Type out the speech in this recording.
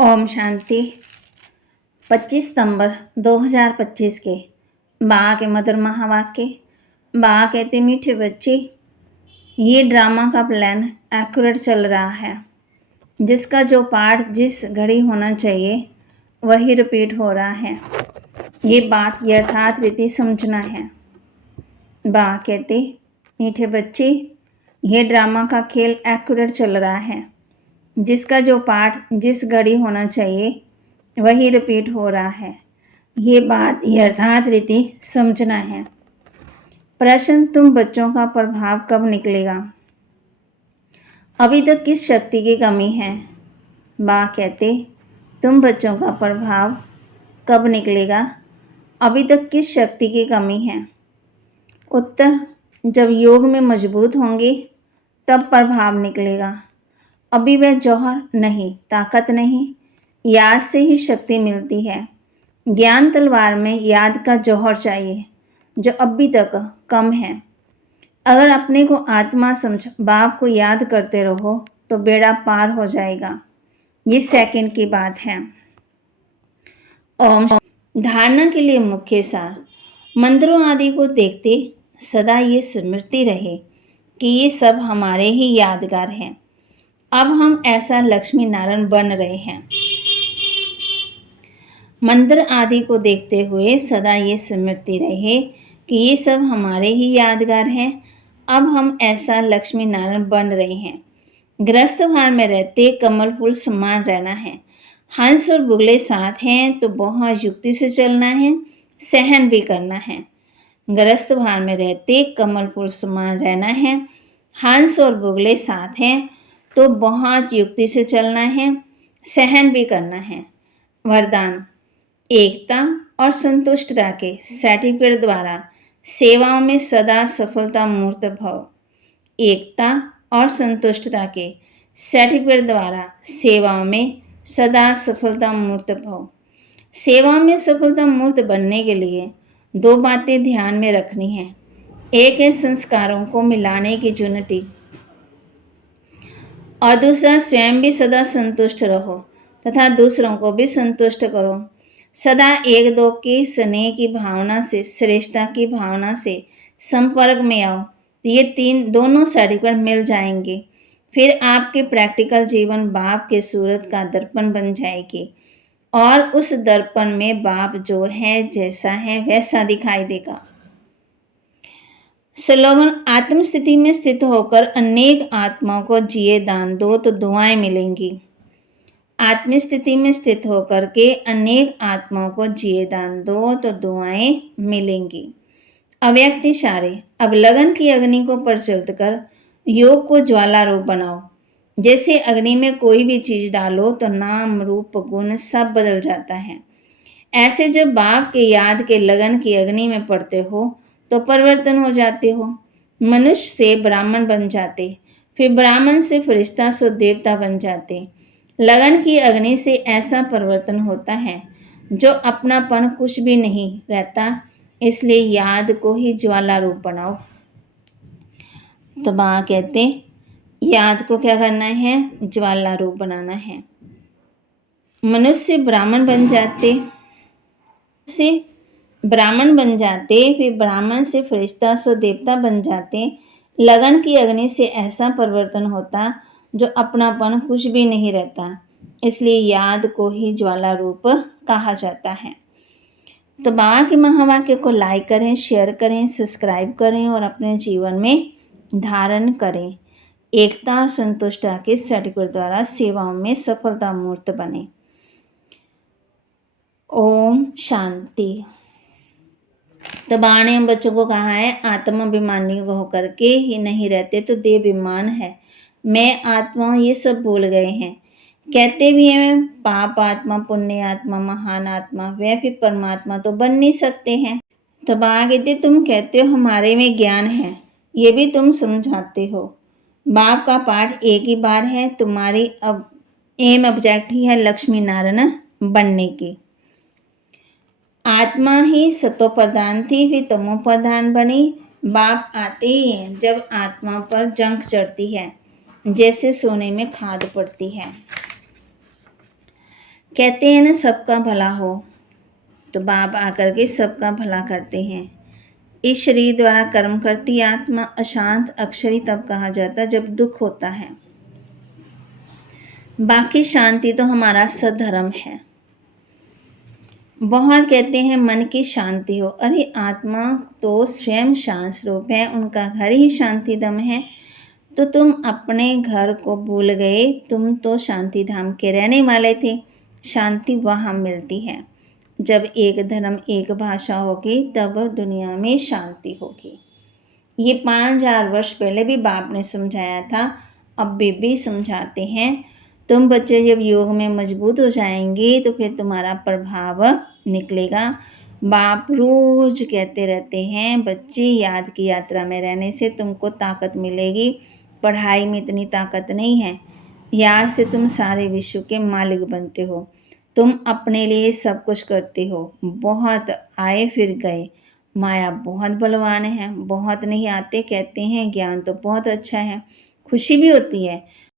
ओम शांति। 25 सितंबर 2025 के बा के मधुर महावाक्य। बा कहते मीठे बच्चे, ये ड्रामा का प्लान एक्यूरेट चल रहा है। जिसका जो पार्ट जिस घड़ी होना चाहिए वही रिपीट हो रहा है। ये बात यथार्थ रीति समझना है। बा कहते मीठे बच्चे, ये ड्रामा का खेल एक्यूरेट चल रहा है। जिसका जो पार्ट जिस घड़ी होना चाहिए वही रिपीट हो रहा है। ये बात यथार्थ रीति समझना है। प्रश्न, तुम बच्चों का प्रभाव कब निकलेगा? अभी तक किस शक्ति की कमी है? बा कहते, तुम बच्चों का प्रभाव कब निकलेगा? अभी तक किस शक्ति की कमी है? उत्तर, जब योग में मजबूत होंगे तब प्रभाव निकलेगा। अभी वह जौहर नहीं, ताकत नहीं, याद से ही शक्ति मिलती है। ज्ञान तलवार में याद का जौहर चाहिए जो अभी तक कम है। अगर अपने को आत्मा समझ बाप को याद करते रहो तो बेड़ा पार हो जाएगा। ये सेकंड की बात है। ओम। धारणा के लिए मुख्य सार, मंत्रों आदि को देखते सदा ये स्मृति रहे कि ये सब हमारे ही यादगार हैं। अब हम ऐसा लक्ष्मी नारायण बन रहे हैं। मंत्र आदि को देखते हुए सदा ये स्मृति रहे कि ये सब हमारे ही यादगार हैं। अब हम ऐसा लक्ष्मी नारायण बन रहे हैं। गृहस्थ भार में रहते कमल फूल समान रहना है। हंस और बुगले साथ हैं तो बहुत युक्ति से चलना है, सहन भी करना है। गृहस्थ भार में रहते कमल फूल समान रहना है, हंस और बुगले साथ हैं तो बहुत युक्ति से चलना है, सहन भी करना है। वरदान, एकता और संतुष्टता के सर्टिफिकेट द्वारा सेवाओं में सदा सफलता मूर्त भव। एकता और संतुष्टता के सर्टिफिकेट द्वारा सेवाओं में सदा सफलता मूर्त भव। सेवा में सफलता मूर्त बनने के लिए दो बातें ध्यान में रखनी है। एक है संस्कारों को मिलाने की यूनिटी, और दूसरा स्वयं भी सदा संतुष्ट रहो तथा दूसरों को भी संतुष्ट करो। सदा एक दो की स्नेह की भावना से, श्रेष्ठता की भावना से संपर्क में आओ तो ये दोनों सर्टिफिकेट मिल जाएंगे। फिर आपके प्रैक्टिकल जीवन बाप के सूरत का दर्पण बन जाएगी और उस दर्पण में बाप जो है, जैसा है वैसा दिखाई देगा। स्लोगन, आत्म स्थिति में स्थित होकर अनेक आत्माओं को जिए दान दो तो दुआएं मिलेंगी। आत्म स्थिति में स्थित होकर के अनेक आत्माओं को जिए दान दो तो दुआएं मिलेंगी। अव्यक्त इशारे, अब लगन की अग्नि को प्रज्वलित कर योग को ज्वाला रूप बनाओ। जैसे अग्नि में कोई भी चीज डालो तो नाम रूप गुण सब बदल जाता है। ऐसे जब बाप के याद के लगन की अग्नि में पड़ते हो तो परिवर्तन हो जाते हो। मनुष्य से ब्राह्मण बन जाते, फिर ब्राह्मण से फरिश्ता सो देवता बन जाते। लगन की अग्नि से ऐसा परिवर्तन होता है जो अपनापन कुछ भी नहीं रहता। इसलिए याद को ही ज्वाला रूप बनाओ। तो बा कहते याद को क्या करना है? ज्वाला रूप बनाना है। मनुष्य ब्राह्मण बन जाते, से ब्राह्मण बन जाते, फिर ब्राह्मण से फरिश्ता सो देवता बन जाते। लगन की अग्नि से ऐसा परिवर्तन होता जो अपनापन कुछ भी नहीं रहता। इसलिए याद को ही ज्वाला रूप कहा जाता है। तो बाबा के महावाक्य को लाइक करें, शेयर करें, सब्सक्राइब करें और अपने जीवन में धारण करें। एकता और संतुष्टता के सर्टिफिकेट द्वारा सेवाओं में सफलता मूर्त बने। ओम शांति। तो बाबा ने हम बच्चों को कहा है, आत्माभिमानी होकर के ही नहीं रहते तो देहाभिमान है। मैं आत्मा हूँ ये सब भूल गए हैं। कहते भी हैं पाप आत्मा, पुण्य आत्मा, महान आत्मा, वह फिर परमात्मा तो बन नहीं सकते हैं। तो बाबा कहते तुम कहते हो हमारे में ज्ञान है, ये भी तुम समझाते हो। बाप का पाठ एक ही बार है। तुम्हारी अब एम ऑब्जेक्ट ही है लक्ष्मी नारायण बनने की। आत्मा ही सतो प्रधान थी, फिर तमो प्रधान बनी। बाप आते ही हैं जब आत्मा पर जंग चढ़ती है, जैसे सोने में खाद पड़ती है। कहते हैं ना सबका भला हो, तो बाप आकर के सबका भला करते हैं। इस शरीर द्वारा कर्म करती आत्मा अशांत अक्षरी तब कहा जाता जब दुख होता है। बाकी शांति तो हमारा सधर्म है। बहुत कहते हैं मन की शांति हो, अरे आत्मा तो स्वयं शांत स्वरूप है, उनका घर ही शांति दम है। तो तुम अपने घर को भूल गए, तुम तो शांति धाम के रहने वाले थे। शांति वहाँ मिलती है जब एक धर्म एक भाषा होगी, तब दुनिया में शांति होगी। ये 5000 वर्ष पहले भी बाप ने समझाया था, अब भी समझाते हैं। तुम बच्चे जब योग में मजबूत हो जाएंगे तो फिर तुम्हारा प्रभाव निकलेगा। बाप रोज कहते रहते हैं, बच्चे याद की यात्रा में रहने से तुमको ताकत मिलेगी, पढ़ाई में इतनी ताकत नहीं है। याद से तुम सारे विश्व के मालिक बनते हो, तुम अपने लिए सब कुछ करते हो। बहुत आए फिर गए, माया बहुत बलवान है, बहुत नहीं आते। कहते हैं ज्ञान तो बहुत अच्छा है, खुशी भी होती है,